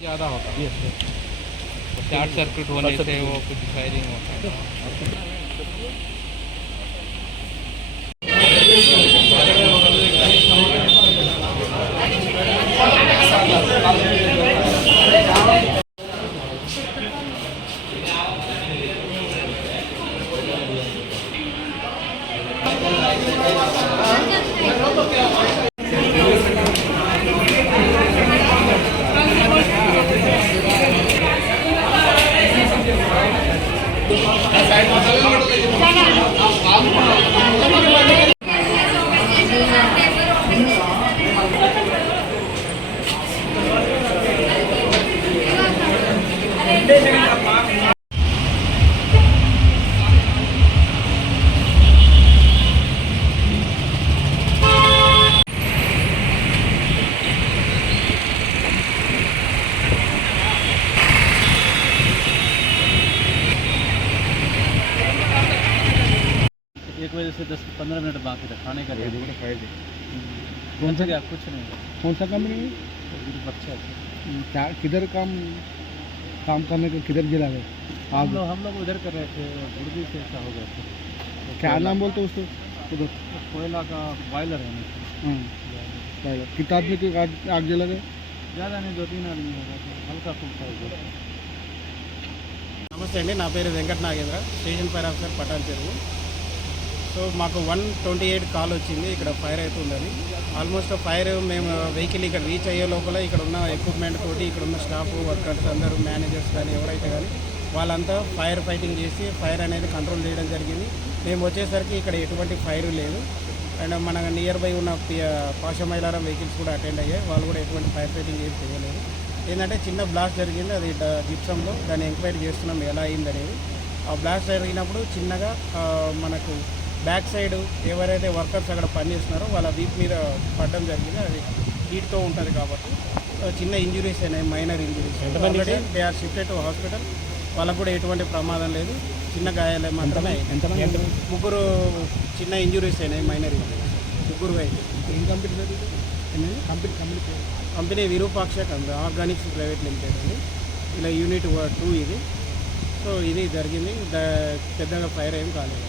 ज़्यादा होता है। शॉर्ट सर्किट होने से वो कुछ फायरिंग होता है। एक बजे से 10-15 मिनट बाकी था खाने का। कौन सा क्या कुछ नहीं, कौन सा कंपनी है? अच्छा क्या किधर काम करने को किधर गिरा गए? हम लोग उधर कर रहे थे, गुर्दी से ऐसा हो गया था। क्या नाम बोलते उसको? उधर कोयला का बॉयलर है ना। कितना आदमी की आग जला गए? ज़्यादा नहीं, 2-3 आदमी होगा, हल्का फुल्का होगा। నమస్తే అండి, నా పేరు Venkata Nagendra, station fire officer Patan Cheruvu. So మాకు 128 కాల్ వచ్చింది ఇక్కడ ఫైర్ అవుతుందని. ఆల్మోస్ట్ ఫైర్ మేము వెహికల్ ఇక్కడ రీచ్ అయ్యే లోపల ఇక్కడ ఉన్న ఎక్విప్మెంట్ తోటి ఇక్కడ ఉన్న స్టాఫ్ వర్కర్స్ అందరూ మేనేజర్స్ కానీ ఎవరైతే కానీ వాళ్ళంతా ఫైర్ ఫైటింగ్ చేసి ఫైర్ అనేది కంట్రోల్ చేయడం జరిగింది. మేము వచ్చేసరికి ఇక్కడ ఎటువంటి ఫైర్ లేదు. అండ్ మన నియర్ బై ఉన్న పాషమైలారం వెహికల్స్ కూడా అటెండ్ అయ్యాయి, వాళ్ళు కూడా ఎటువంటి ఫైర్ ఫైటింగ్ ఏం చేయలేదు. ఏంటంటే చిన్న బ్లాస్ట్ జరిగింది, అది జిప్సంలో, దాన్ని ఎంక్వైరీ చేస్తున్నాం ఎలా అయిందనేది. ఆ బ్లాస్ట్ జరిగినప్పుడు చిన్నగా మనకు బ్యాక్ సైడ్ ఎవరైతే వర్కర్స్ అక్కడ పనిచేస్తున్నారో వాళ్ళ వీప్ మీద పడడం జరిగింది. అది హీట్తో ఉంటుంది కాబట్టి చిన్న ఇంజురీస్ అయినాయి, minor injuries. They are shifted to hospital. వాళ్ళకు కూడా ఎటువంటి ప్రమాదం లేదు, చిన్న గాయాలే మాత్రమే. ముగ్గురు చిన్న ఇంజురీస్ అయినాయి, మైనర్ ఇంజురీస్, ముగ్గురు అయితే. ఏం company company Virupaksha Organics private limited అండి. ఇలా యూనిట్ 2 ఇది. సో ఇది జరిగింది, పెద్దగా ఫైర్ ఏం కాలేదు.